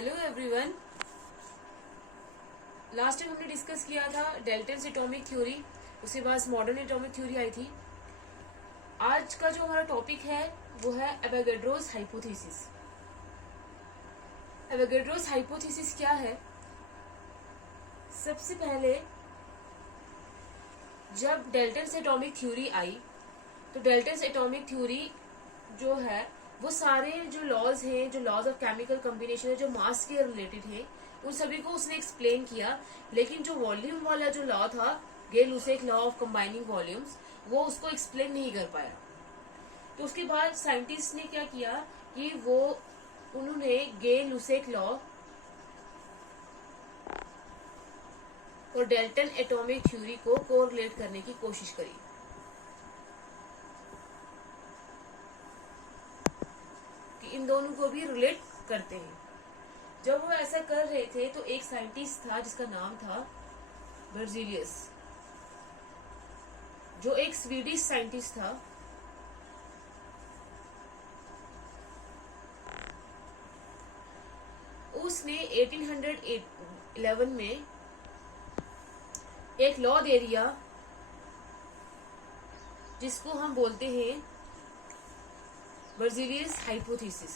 Hello everyone. Last time हमने discuss किया था डेल्टन्स एटॉमिक थ्योरी, उसके बाद मॉडर्न एटॉमिक थ्योरी आई थी। आज का जो हमारा टॉपिक है वो है एवोगैड्रोस हाइपोथेसिस। एवोगैड्रोस हाइपोथेसिस क्या है? सबसे पहले जब डेल्टन्स एटॉमिक थ्योरी आई तो डेल्टन्स एटॉमिक थ्योरी जो है वो सारे जो लॉज हैं, जो लॉज ऑफ केमिकल कॉम्बिनेशन है, जो मास के रिलेटेड है, उन सभी को उसने एक्सप्लेन किया। लेकिन जो वॉल्यूम वाला जो लॉ था, गे-लुसेक लॉ ऑफ कंबाइनिंग वॉल्यूम्स, वो उसको एक्सप्लेन नहीं कर पाया। तो उसके बाद साइंटिस्ट ने क्या किया कि उन्होंने गे-लुसेक लॉ और डेल्टन एटॉमिक थ्योरी को कोरिलेट करने की कोशिश करी कि इन दोनों को भी रिलेट करते हैं। जब वो ऐसा कर रहे थे तो एक साइंटिस्ट था जिसका नाम था बेrzelius, जो एक स्वीडिश साइंटिस्ट था। उसने 1811 में एक लॉ दे दिया जिसको हम बोलते हैं बेrzelius हाइपोथेसिस।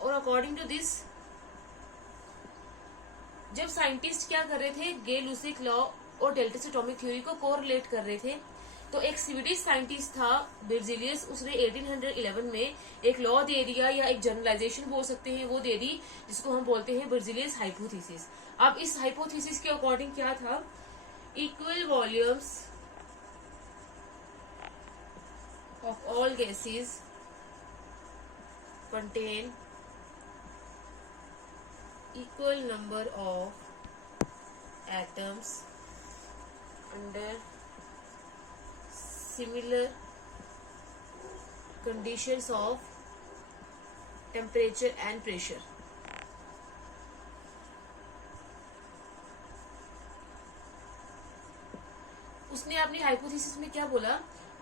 और अकॉर्डिंग टू दिस, जब साइंटिस्ट क्या कर रहे थे, गे-लुसेक लॉ और डेल्टन्स एटॉमिक थ्योरी को कोरिलेट कर रहे थे, तो एक स्वीडिश साइंटिस्ट था बेrzelius, उसने 1811 में एक लॉ दे दिया, या एक जनरलाइजेशन बोल सकते हैं, वो दे दी, जिसको हम बोलते हैं बेrzelius हाइपोथेसिस। अब इस हाइपोथेसिस के अकॉर्डिंग क्या था, equal volumes of all gases contain equal number of atoms under similar conditions of temperature and pressure। उसने अपनी हाइपोथेसिस में क्या बोला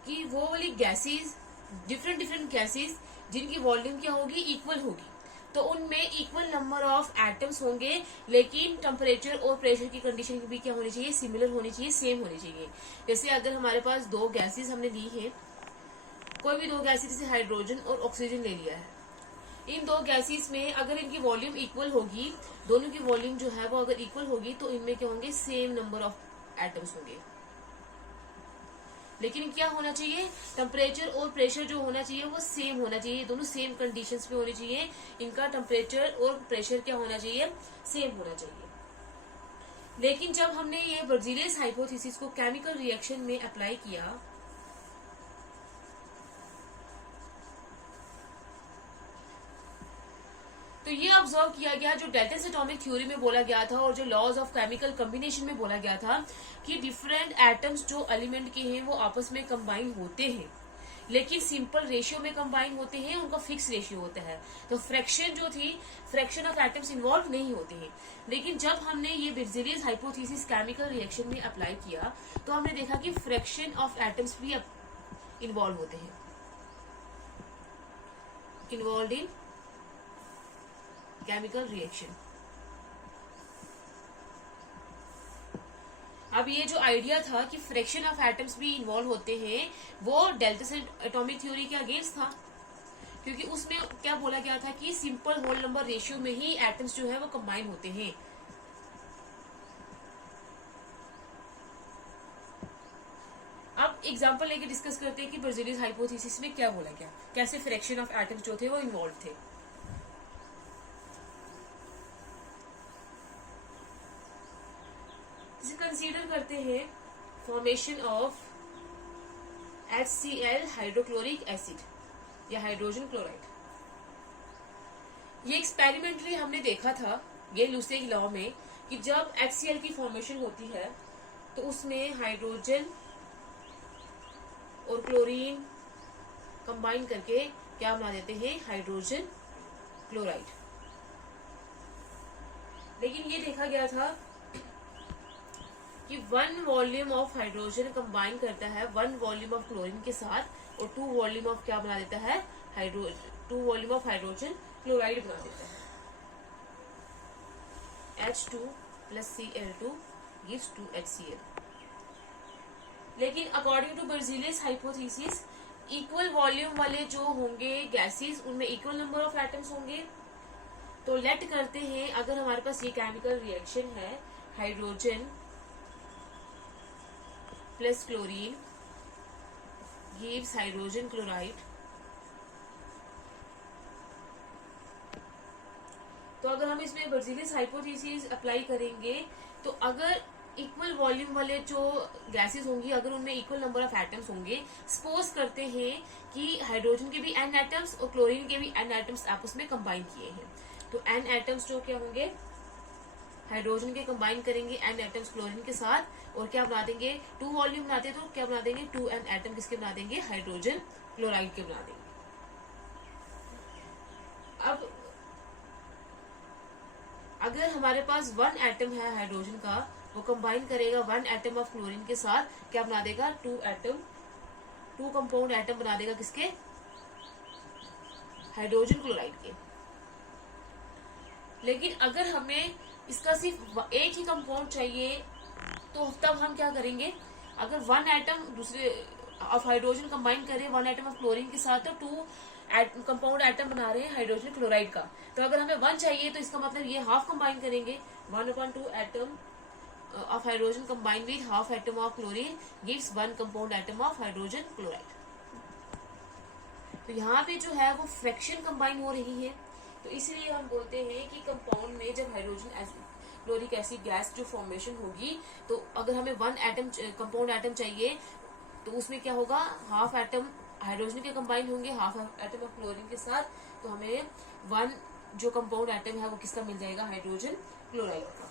कि वो वाली गैसेस, डिफरेंट गैसेस जिनकी वॉल्यूम क्या होगी, इक्वल होगी, तो उनमें इक्वल नंबर ऑफ एटम्स होंगे, लेकिन टेम्परेचर और प्रेशर की कंडीशन भी क्या होनी चाहिए, सिमिलर होनी चाहिए, सेम होनी चाहिए। जैसे अगर हमारे पास दो गैसेस हमने ली है, कोई भी दो गैसेस जैसे हाइड्रोजन और ऑक्सीजन ले लिया है, इन दो गैसेस में अगर इनकी वॉल्यूम इक्वल होगी, दोनों की वॉल्यूम जो है वो अगर इक्वल होगी, तो इनमें क्या होंगे, सेम नंबर ऑफ एटम्स होंगे। लेकिन क्या होना चाहिए, टेम्परेचर और प्रेशर जो होना चाहिए वो सेम होना चाहिए, दोनों सेम कंडीशंस पे होनी चाहिए, इनका टेम्परेचर और प्रेशर क्या होना चाहिए, सेम होना चाहिए। लेकिन जब हमने ये बेrzelius हाइपोथेसिस को केमिकल रिएक्शन में अप्लाई किया, तो ये ऑब्जर्व किया गया, जो डेल्टन्स एटॉमिक थ्योरी में बोला गया था और जो लॉज ऑफ केमिकल कॉम्बिनेशन में बोला गया था, कि डिफरेंट एटम्स जो एलिमेंट के हैं वो आपस में कंबाइन होते हैं, लेकिन सिंपल रेशियो में कंबाइन होते हैं, उनका फिक्स रेशियो होता है। तो फ्रैक्शन जो थी, फ्रैक्शन ऑफ एटम्स इन्वॉल्व नहीं होते हैं। लेकिन जब हमने ये बेrzelius हाइपोथेसिस केमिकल रिएक्शन में अप्लाई किया, तो हमने देखा कि फ्रैक्शन ऑफ एटम्स भी इन्वॉल्व होते हैं, इन्वॉल्व इन केमिकल रिएक्शन। अब ये जो आइडिया था कि फ्रैक्शन ऑफ एटम्स भी इन्वॉल्व होते हैं, वो डेल्टन्स एटॉमिक थ्योरी के अगेंस्ट था, क्योंकि उसमें क्या बोला गया था कि सिंपल होल नंबर रेशियो में ही एटम्स जो है वो कंबाइन होते हैं। अब एग्जांपल लेके डिस्कस करते हैं कि बेrzelius हाइपोथेसिस में क्या बोला गया, कैसे फ्रैक्शन ऑफ एटम्स जो थे वो इन्वॉल्व थे। कंसीडर करते हैं formation of HCl hydrochloric acid या हाइड्रोजन क्लोराइड। ये एक्सपेरिमेंटली हमने देखा था गे-लुसेक लॉ में कि जब HCl की फॉर्मेशन होती है तो उसमें हाइड्रोजन और क्लोरीन कंबाइन करके क्या बना देते हैं, हाइड्रोजन क्लोराइड। लेकिन ये देखा गया था कि 1 वॉल्यूम ऑफ हाइड्रोजन कंबाइन करता है 1 वॉल्यूम ऑफ क्लोरीन के साथ और 2 वॉल्यूम ऑफ क्या बना देता है, 2 वॉल्यूम ऑफ हाइड्रोजन क्लोराइड बना देता है। H2 plus Cl2 gives 2HCl। लेकिन according to Berzelius hypothesis equal volume वाले जो होंगे गैसेस उनमें इक्वल नंबर ऑफ एटम्स होंगे। तो लेट करते हैं अगर हमारे पास ये केमिकल रिएक्शन है hydrogen plus chlorine gives hydrogen chloride, तो अगर हम इसमें बर्जीलियस हाइपोथेसिस अप्लाई करेंगे तो अगर इक्वल वॉल्यूम वाले जो गैसेस होंगी अगर उनमें इक्वल नंबर ऑफ एटम्स होंगे, सपोज करते हैं कि हाइड्रोजन के भी n एटम्स और क्लोरीन के भी n एटम्स आपस में कंबाइन किए हैं, तो n एटम्स जो क्या होंगे हाइड्रोजन के कंबाइन करेंगे n एटम्स क्लोरीन के साथ और क्या बना देंगे 2 वॉल्यूम बनाते हैं तो क्या बना देंगे 2n एटम किसके बना देंगे हाइड्रोजन क्लोराइड के बना देंगे। अब अगर हमारे पास 1 एटम है हाइड्रोजन का वो कंबाइन करेगा 1 एटम ऑफ क्लोरीन के साथ, क्या बना देगा 2 कंपाउंड एटम बना देगा किसके हाइड्रोजन क्लोराइड के। लेकिन अगर हमें इसका सिर्फ एक ही कंपाउंड चाहिए तो तब हम क्या करेंगे, अगर 1 एटम दूसरे ऑफ हाइड्रोजन कंबाइन करें 1 एटम ऑफ क्लोरीन के साथ तो 2 कंपाउंड एटम बना रहे हैं हाइड्रोजन क्लोराइड का, तो अगर हमें 1 चाहिए तो इसका मतलब ये हाफ कंबाइन करेंगे 1/2 atom of hydrogen combine with half atom of chlorine gives 1 compound atom of hydrogen chloride. तो यहाँ पे जो है वो फ्रैक्शन कंबाइन हो रही है, तो इसलिए हम बोलते हैं कि कंपाउंड में जब हाइड्रोजन क्लोरिक एसिड गैस जो फॉर्मेशन होगी तो अगर हमें 1 एटम कंपाउंड एटम चाहिए तो उसमें क्या होगा हाफ एटम हाइड्रोजन के कंबाइन होंगे हाफ एटम ऑफ क्लोरीन के साथ, तो हमें 1 जो कंपाउंड एटम है वो किसका मिल जाएगा हाइड्रोजन क्लोराइड का।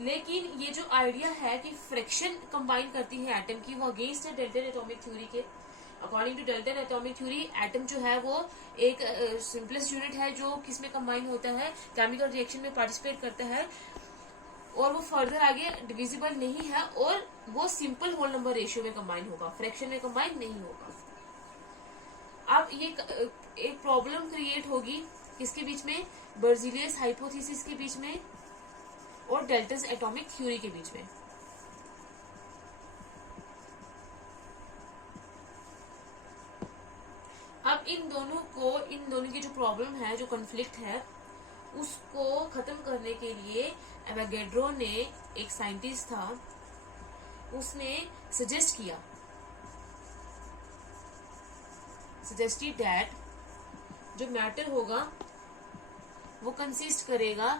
लेकिन ये जो आइडिया है कि फ्रैक्शन कंबाइन करती है एटम की वो अगेंस्ट है डेल्टन एटॉमिक थ्योरी के। According to Dalton atomic theory atom जो है वो एक सिंपलेस्ट यूनिट है जो किसमें कंबाइन होता है केमिकल रिएक्शन में पार्टिसिपेट करता है और वो फर्दर आगे डिविजिबल नहीं है और वो सिंपल होल नंबर रेशियो में कंबाइन होगा, फ्रैक्शन में कंबाइन नहीं होगा। अब ये एक प्रॉब्लम क्रिएट होगी किसके बीच में, बर्जीलियस हाइपोथेसिस के बीच में और डेल्टन एटॉमिक थ्योरी के बीच में। अब इन दोनों की जो प्रॉब्लम है जो कॉन्फ्लिक्ट है उसको खत्म करने के लिए एवोगैड्रो ने एक साइंटिस्ट था उसने सजेस्टेड दैट जो मैटर होगा वो कंसिस्ट करेगा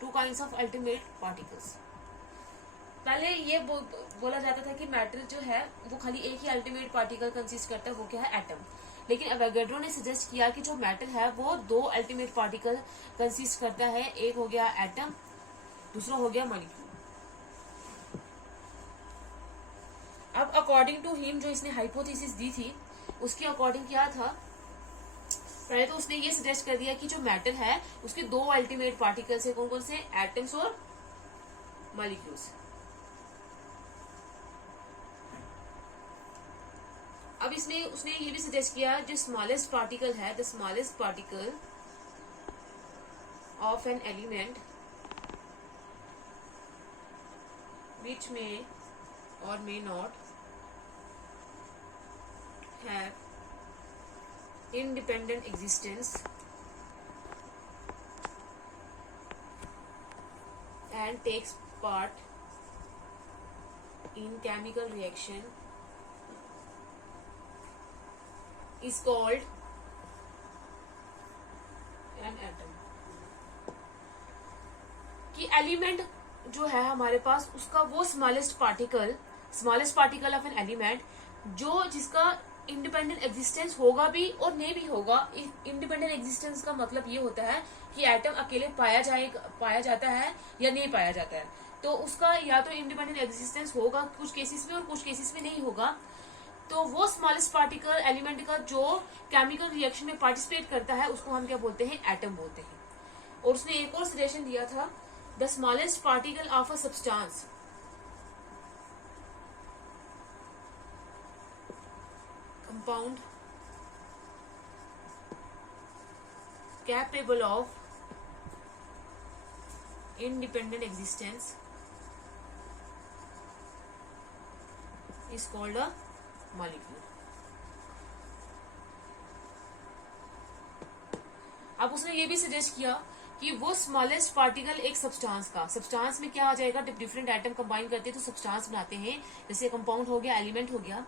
two kinds of ultimate particles. पहले ये बोला जाता था कि मैटर जो है वो खाली एक ही अल्टीमेट पार्टिकल कंसिस्ट करता है, वो क्या है एटम। लेकिन एवोगैड्रो ने सजेस्ट किया कि जो मैटर है वो 2 अल्टीमेट पार्टिकल कंसिस्ट करता है, एक हो गया एटम दूसरा हो गया मॉलिक्यूल। अब अकॉर्डिंग टू हिम जो इसने हाइपोथेसिस दी थी उसके अकॉर्डिंग क्या था, पहले तो उसने ये सजेस्ट कर दिया कि जो मैटर है उसके 2 अल्टीमेट पार्टिकल्स है, कौन कौन से, एटम्स और मॉलिक्यूल्स। अब इसमें उसने ये भी सजेस्ट किया जो स्मॉलेस्ट पार्टिकल है, the smallest particle of an element which may or may not have independent existence and takes part in chemical reaction is called an atom। कि एलिमेंट जो है हमारे पास उसका वो smallest particle of an element जो जिसका independent existence होगा भी और नहीं भी होगा। इंडिपेंडेंट एग्जिस्टेंस का मतलब ये होता है कि एटम अकेले पाया जाता है या नहीं पाया जाता है, तो उसका या तो इंडिपेंडेंट एग्जिस्टेंस होगा कुछ केसेस में और कुछ केसेस में नहीं होगा। तो वो स्मॉलेस्ट पार्टिकल एलिमेंट का जो केमिकल रिएक्शन में पार्टिसिपेट करता है उसको हम क्या बोलते हैं, एटम बोलते हैं। और उसने एक और सजेशन दिया था, the smallest particle of a substance compound capable of independent existence is called a molecule. अब उसने ये भी सजेस्ट किया कि वो स्मॉलेस्ट पार्टिकल एक सब्सटेंस में क्या आ जाएगा, डिफरेंट एटम कंबाइन करते हैं तो सब्सटेंस बनाते हैं, जैसे कंपाउंड हो गया, एलिमेंट हो गया,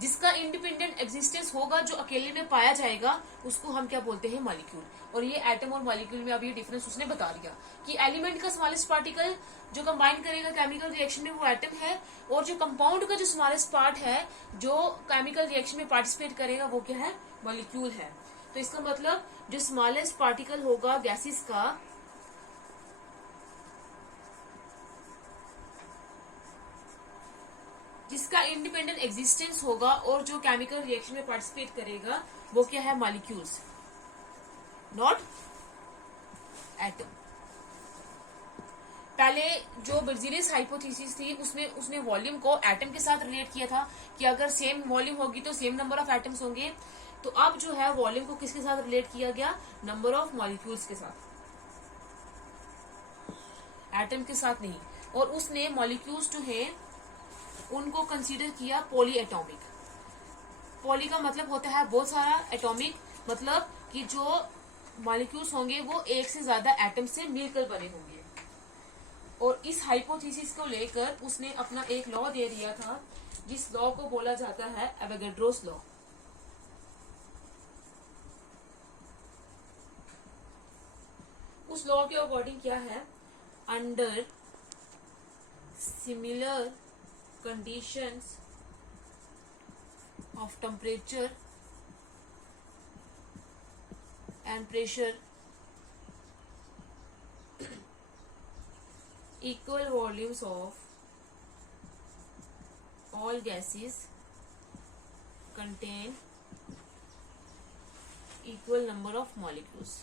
जिसका इंडिपेंडेंट एग्जिस्टेंस होगा, जो अकेले में पाया जाएगा, उसको हम क्या बोलते हैं, मॉलिक्यूल। और ये एटम और मॉलिक्यूल में अब ये डिफरेंस उसने बता दिया कि एलिमेंट का स्मॉलेस्ट पार्टिकल जो कंबाइन करेगा केमिकल रिएक्शन में वो एटम है, और जो कंपाउंड का जो स्मॉलेस्ट पार्ट है जो केमिकल रिएक्शन में पार्टिसिपेट करेगा वो क्या है, मॉलिक्यूल है। तो इसका मतलब जो स्मॉलेस्ट पार्टिकल होगा गैसेस का, जिसका इंडिपेंडेंट एग्जिस्टेंस होगा और जो केमिकल रिएक्शन में पार्टिसिपेट करेगा वो क्या है, मॉलिक्यूल्स, नॉट एटम। पहले जो बेर्ज़ेलियस हाइपोथेसिस थी उसमें उसने वॉल्यूम को एटम के साथ रिलेट किया था कि अगर सेम वॉल्यूम होगी तो सेम नंबर ऑफ एटम्स होंगे। तो अब जो है वॉल्यूम को किसके साथ रिलेट किया गया, नंबर ऑफ मॉलिक्यूल्स के साथ, एटम के साथ नहीं। और उसने मॉलिक्यूल्स जो है उनको कंसीडर किया पॉली एटॉमिक। पॉली का मतलब होता है बहुत सारा, एटॉमिक मतलब कि जो मॉलिक्यूल्स होंगे वो एक से ज्यादा एटम से मिलकर बने होंगे। और इस हाइपोथेसिस को लेकर उसने अपना एक लॉ दे दिया था, जिस लॉ को बोला जाता है एवोगैड्रोस लॉ। उस लॉ के अकॉर्डिंग क्या है, under similar conditions of temperature and pressure, equal volumes of all gases contain equal number of molecules।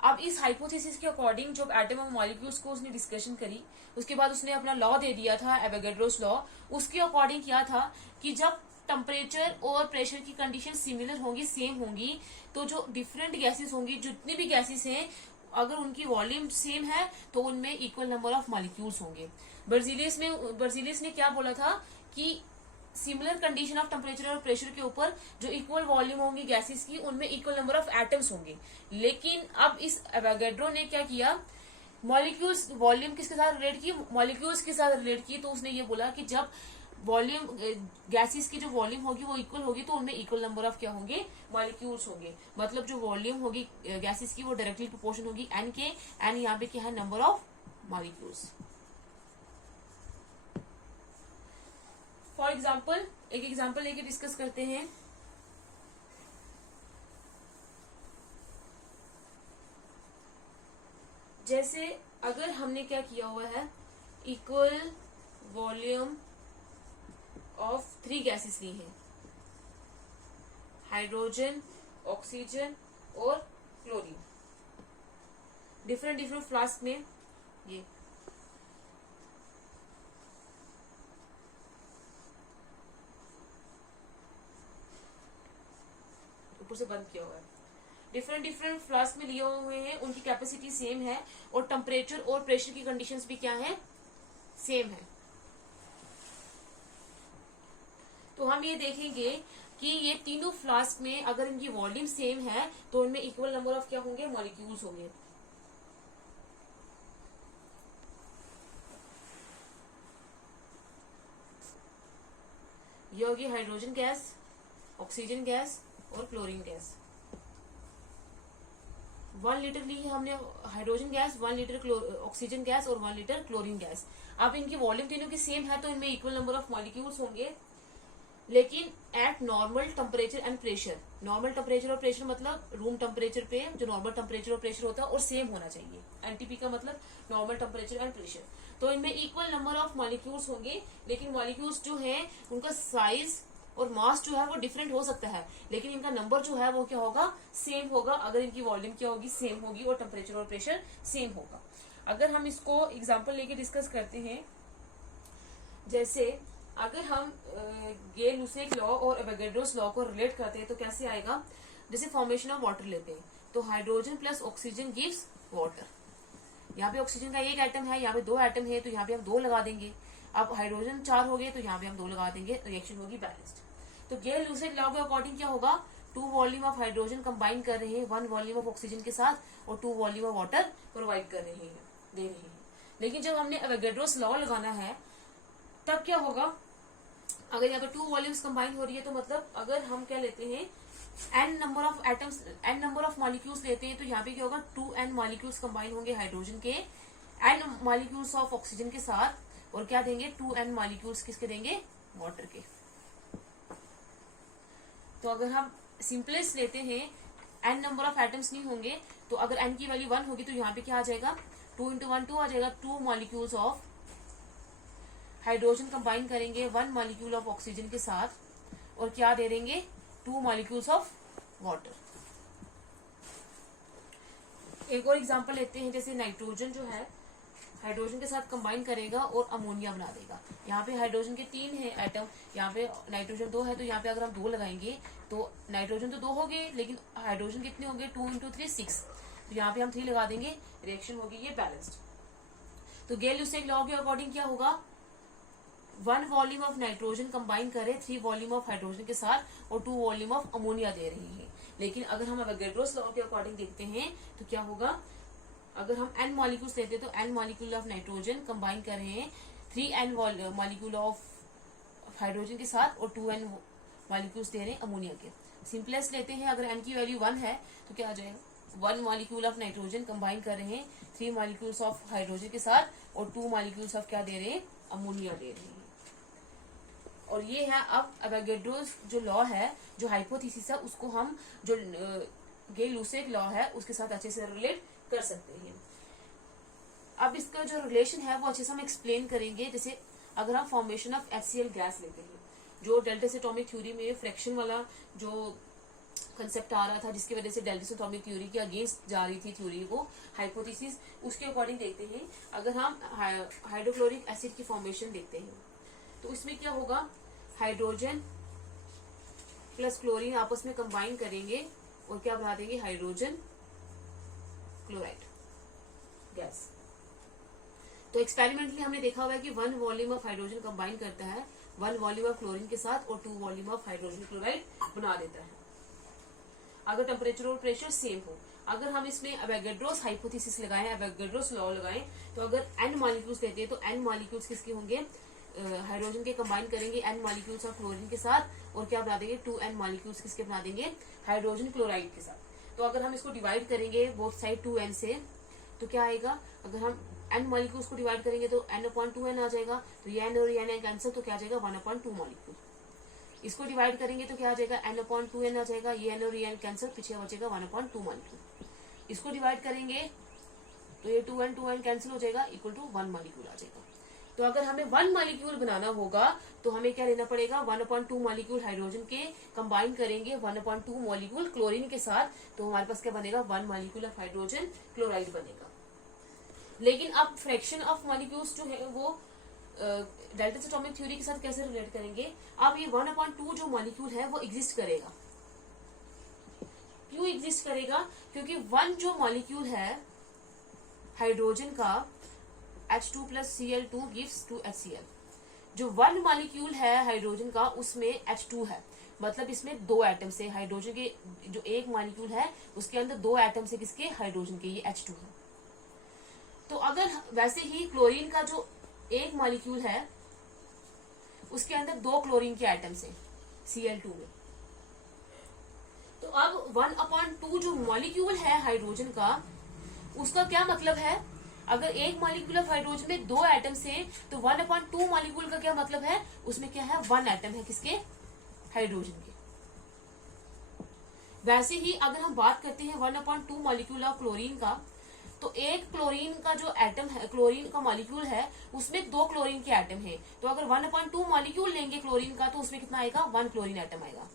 अब इस हाइपोथेसिस के अकॉर्डिंग जब एटम और मॉलिक्यूल्स को उसने डिस्कशन करी, उसके बाद उसने अपना लॉ दे दिया था एवोगैड्रोस लॉ। उसके अकॉर्डिंग क्या था कि जब टेम्परेचर और प्रेशर की कंडीशन सिमिलर होंगी, सेम होंगी, तो जो डिफरेंट गैसेस होंगी, जितनी भी गैसेस हैं, अगर उनकी वॉल्यूम सेम है तो उनमें इक्वल नंबर ऑफ मॉलिक्यूल्स होंगे। बेर्ज़ेलियस ने क्या बोला था कि सिमिलर कंडीशन ऑफ टेम्परेचर और प्रेशर के ऊपर जो इक्वल वॉल्यूम होंगी गैसेस की, उनमें इक्वल नंबर ऑफ एटम्स होंगे। लेकिन अब इस एवोगैड्रो ने क्या किया, मॉलिक्यूल्स वॉल्यूम किसके साथ रिलेट की, मॉलिक्यूल्स के साथ रिलेट की। तो उसने ये बोला कि जब वॉल्यूम गैसेस की जो वॉल्यूम होगी वो इक्वल होगी तो उनमें इक्वल नंबर ऑफ क्या होंगे, मॉलिक्यूल्स होंगे। मतलब जो वॉल्यूम होगी गैसेस की वो डायरेक्टली प्रोपोर्शन होगी एन के, एन यहाँ पे क्या है, number of molecules. For example एक एग्जाम्पल लेके डिस्कस करते हैं। जैसे अगर हमने क्या किया हुआ है, इक्वल वॉल्यूम ऑफ 3 गैसेस ली हैं, हाइड्रोजन, ऑक्सीजन और क्लोरीन, डिफरेंट फ्लास्क में। ये ऊपर से बंद किया हुआ है, डिफरेंट फ्लास्क में लिए हुए हैं, उनकी कैपेसिटी सेम है और टेम्परेचर और प्रेशर की कंडीशंस भी क्या है, सेम है। तो हम ये देखेंगे कि ये तीनों फ्लास्क में अगर इनकी वॉल्यूम सेम है तो इनमें इक्वल नंबर ऑफ क्या होंगे, मॉलिक्यूल्स होंगे। ये होगी हाइड्रोजन गैस, ऑक्सीजन गैस और क्लोरीन गैस। 1 लीटर ली है हमने hydrogen gas, 1 litre oxygen gas और 1 लीटर क्लोरीन गैस। अब इनकी वॉल्यूम तीनों की सेम है तो इनमें इक्वल नंबर ऑफ मॉलिक्यूल्स होंगे। लेकिन eight normal temperature and pressure, normal temperature और प्रेशर मतलब रूम टेम्परेचर पे जो नॉर्मल टेम्परेचर और प्रेशर होता है और सेम होना चाहिए। एनटीपी का मतलब नॉर्मल टेम्परेचर एंड प्रेशर। तो इनमें इक्वल नंबर ऑफ मॉलिक्यूल्स होंगे, लेकिन मॉलिक्यूल्स जो है उनका साइज और मास जो है वो डिफरेंट हो सकता है, लेकिन इनका नंबर जो है वो क्या होगा, सेम होगा, अगर इनकी वॉल्यूम क्या होगी, सेम होगी, और टेम्परेचर और प्रेशर सेम होगा। अगर हम इसको एग्जाम्पल लेके डिस्कस करते हैं, जैसे अगर हम गे-लुसेक लॉ और एवोगैड्रोस लॉ को रिलेट करते हैं तो कैसे आएगा, जैसे फॉर्मेशन ऑफ वाटर लेते हैं तो hydrogen plus oxygen gives water. यहाँ पे ऑक्सीजन का एक एटम है, यहाँ पे दो एटम है, तो यहाँ पे हम दो लगा देंगे। अब हाइड्रोजन 4 हो गए तो यहाँ पे हम 2 लगा देंगे, रिएक्शन होगी बैलेंस्ड। तो गे-लुसेक लॉ के अकॉर्डिंग क्या होगा, 2 वॉल्यूम ऑफ हाइड्रोजन कंबाइन कर रहे हैं 1 वॉल्यूम ऑफ ऑक्सीजन के साथ और 2 वॉल्यूम ऑफ वाटर प्रोवाइड कर रहे हैं, दे रहे हैं। लेकिन जब हमने एवोगैड्रोस लॉ लगाना है तब क्या होगा, अगर यहाँ पे 2 वॉल्यूम्स कंबाइन हो रही है तो मतलब अगर हम क्या लेते हैं n number of atoms, n number of molecules लेते हैं तो यहाँ पे क्या होगा 2n मॉलिक्यूल्स कंबाइन होंगे हाइड्रोजन के n मॉलिक्यूल्स ऑफ ऑक्सीजन के साथ, और क्या देंगे 2n मॉलिक्यूल्स किसके देंगे, वाटर के। तो अगर हम सिंपलेस्ट लेते हैं n नंबर ऑफ एटम्स नहीं होंगे तो अगर n की वैल्यू 1 होगी तो यहाँ पे क्या आ जाएगा 2 इंटू 1 2 आ जाएगा, 2 मॉलिक्यूल्स ऑफ हाइड्रोजन कंबाइन करेंगे 1 मॉलिक्यूल ऑफ ऑक्सीजन के साथ, और क्या दे देंगे 2 मॉलिक्यूल्स ऑफ वाटर। एक और एग्जांपल लेते हैं, जैसे नाइट्रोजन जो है हाइड्रोजन के साथ कंबाइन करेगा और अमोनिया बना देगा। यहाँ पे हाइड्रोजन के 3 है एटम, यहाँ पे नाइट्रोजन 2 है, तो यहाँ पे अगर हम 2 लगाएंगे तो नाइट्रोजन तो 2 हो गए, लेकिन हाइड्रोजन कितने होंगे 2 इंटू 3 6, तो यहाँ पे हम 3 लगा देंगे, रिएक्शन होगी ये बैलेंस्ड। तो गे-लुसेक लॉ के अकॉर्डिंग क्या होगा, 1 वॉल्यूम ऑफ नाइट्रोजन कंबाइन करे 3 वॉल्यूम ऑफ हाइड्रोजन के साथ और 2 वॉल्यूम ऑफ अमोनिया दे रही है। लेकिन अगर हम एवोगैड्रोस लॉ के अकॉर्डिंग देखते हैं तो क्या होगा, अगर हम n मॉलिक्यूल्स लेते हैं तो n molecule of nitrogen combine कर रहे हैं 3n मॉलिक्यूल ऑफ हाइड्रोजन के साथ और 2n मॉलिक्यूल्स दे रहे हैं अमोनिया के। सिंपलेस्ट लेते हैं, अगर n की वैल्यू 1 है तो क्या आ जाएगा 1 मॉलिक्यूल ऑफ नाइट्रोजन कंबाइन कर रहे हैं 3 मॉलिक्यूल्स ऑफ हाइड्रोजन के साथ और 2 मॉलिक्यूल्स ऑफ क्या दे रहे हैं, अमोनिया दे रहे हैं। और ये है अब एवोगैड्रोस जो लॉ है, जो हाइपोथेसिस है, उसको हम जो गे-लुसेक लॉ है उसके साथ अच्छे से रिलेट कर सकते हैं। अब इसका जो रिलेशन है वो अच्छे से हम एक्सप्लेन करेंगे। जैसे अगर हम फॉर्मेशन ऑफ HCl गैस लेते हैं, जो डेल्टा एटॉमिक थ्योरी में फ्रैक्शन वाला जो कंसेप्ट आ रहा था, जिसकी वजह से डेल्टा एटॉमिक थ्योरी के अगेंस्ट जा रही थी थ्योरी को हाइपोथेसिस, उसके अकॉर्डिंग देखते हैं। अगर हम हाइड्रोक्लोरिक एसिड की फॉर्मेशन देखते हैं तो इसमें क्या होगा, हाइड्रोजन प्लस क्लोरीन आपस में कंबाइन करेंगे और क्या बना देंगे, हाइड्रोजन क्लोराइड गैस। तो एक्सपेरिमेंटली हमने देखा हुआ है कि 1 वॉल्यूम ऑफ हाइड्रोजन कंबाइन करता है 1 वॉल्यूम ऑफ क्लोरीन के साथ और 2 वॉल्यूम ऑफ हाइड्रोजन क्लोराइड बना देता है, अगर टेम्परेचर और प्रेशर सेम हो। अगर हम इसमें एवोगैड्रोस हाइपोथेसिस लगाएं, एवोगैड्रोस लॉ लगाएं, तो अगर n मॉलिक्यूल्स लेते हैं तो n मॉलिक्यूल्स किसके होंगे, हाइड्रोजन के कंबाइन करेंगे n मॉलिक्यूल्स ऑफ क्लोरीन के साथ और क्या बना देंगे 2n मॉलिक्यूल्स किसके बना देंगे, हाइड्रोजन क्लोराइड के साथ। तो अगर हम इसको डिवाइड करेंगे बोथ साइड 2n से तो क्या आएगा, अगर हम n मॉलिक्यूल्स को डिवाइड करेंगे तो n/2n आ जाएगा, तो ये n और ये n कैंसिल, तो क्या आ जाएगा 1/2 मॉलिक्यूल। इसको डिवाइड करेंगे तो क्या आ जाएगा n/2n आ जाएगा, ये n और ये n कैंसिल, पीछे बचेगा 1/2 मॉलिक्यूल। इसको डिवाइड करेंगे तो ये 2n कैंसिल हो जाएगा, इक्वल टू 1 मॉलिक्यूल आ जाएगा। तो अगर हमें 1 मॉलिक्यूल बनाना होगा तो हमें क्या लेना पड़ेगा, 1/2 मॉलिक्यूल हाइड्रोजन के कंबाइन करेंगे 1/2 मॉलिक्यूल क्लोरीन के साथ, तो हमारे पास क्या बनेगा 1 मॉलिक्यूल ऑफ हाइड्रोजन क्लोराइड बनेगा। लेकिन अब फ्रैक्शन ऑफ मॉलिक्यूल्स जो है वो डेल्टा एटॉमिक थ्योरी के साथ कैसे रिलेट करेंगे। अब ये 1/2 जो मॉलिक्यूल है वो एग्जिस्ट करेगा, क्यों एग्जिस्ट करेगा, क्योंकि 1 जो मॉलिक्यूल है हाइड्रोजन का H2 plus Cl2 gives 2 HCl। जो 1 मॉलिक्यूल है हाइड्रोजन का उसमें H2 है, मतलब इसमें 2 एटम से हाइड्रोजन के, जो एक मॉलिक्यूल है उसके अंदर 2 एटम से किसके, हाइड्रोजन के, ये H2 है। तो अगर वैसे ही क्लोरीन का जो एक मॉलिक्यूल है उसके अंदर 2 क्लोरीन के एटम से Cl2 में, तो अब 1/2 जो मॉलिक्यूल है हाइड्रोजन का उसका क्या मतलब है, अगर एक मॉलिक्यूल ऑफ हाइड्रोजन में 2 एटम से, तो 1/2 मॉलिक्यूल का क्या मतलब है, उसमें क्या है 1 एटम है किसके, हाइड्रोजन के। वैसे ही अगर हम बात करते हैं 1/2 मॉलिक्यूल ऑफ क्लोरीन का, तो एक क्लोरीन का जो एटम है, क्लोरीन का मॉलिक्यूल है, उसमें 2 क्लोरीन के एटम है। तो अगर 1/2 मॉलिक्यूल लेंगे क्लोरीन का तो उसमें कितना आएगा, 1 क्लोरीन एटम आएगा।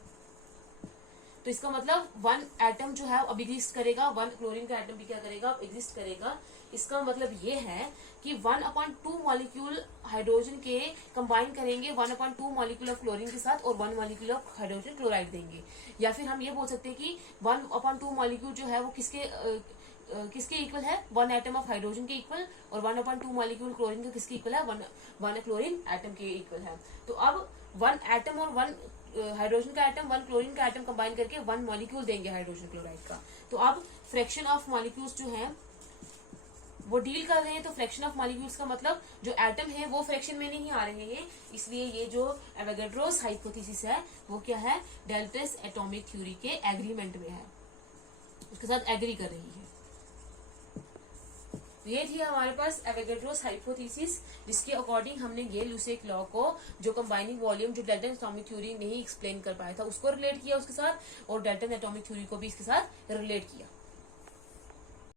तो इसका मतलब 1 एटम जो है अब एग्जिस्ट करेगा, 1 क्लोरीन का एटम भी क्या करेगा, एग्जिस्ट करेगा। इसका मतलब ये है कि 1/2 मॉलिक्यूल हाइड्रोजन के कंबाइन करेंगे 1/2 मॉलिक्यूल ऑफ क्लोरीन के साथ और 1 मॉलिक्यूल ऑफ हाइड्रोजन क्लोराइड देंगे। या फिर हम ये बोल सकते हैं कि 1/2 मॉलिक्यूल जो है वो किसके इक्वल है, 1 एटम ऑफ हाइड्रोजन के इक्वल, और 1/2 मॉलिक्यूल क्लोरीन का किसके इक्वल है, 1 क्लोरीन एटम के इक्वल है। तो अब 1 एटम और 1 हाइड्रोजन का एटम 1 क्लोरीन का एटम कंबाइन करके 1 मॉलिक्यूल देंगे हाइड्रोजन क्लोराइड का। तो अब फ्रैक्शन ऑफ मॉलिक्यूल्स जो हैं वो डील कर रहे हैं। तो फ्रैक्शन ऑफ मॉलिक्यूल्स का मतलब जो एटम है वो फ्रैक्शन में नहीं आ रहे हैं, इसलिए ये जो एवोगाड्रोस हाइपोथेसिस है वो क्या है, डेल्टस एटॉमिक थ्योरी के एग्रीमेंट में है, उसके साथ एग्री कर रही है। ये थी हमारे पास एवोगाड्रोस हाइपोथेसिस, जिसके अकॉर्डिंग हमने गे-लुसेक लॉ को, जो कंबाइनिंग वॉल्यूम जो डाल्टन एटॉमिक थ्योरी नहीं एक्सप्लेन कर पाया था, उसको रिलेट किया उसके साथ, और डाल्टन एटॉमिक थ्योरी को भी इसके साथ रिलेट किया।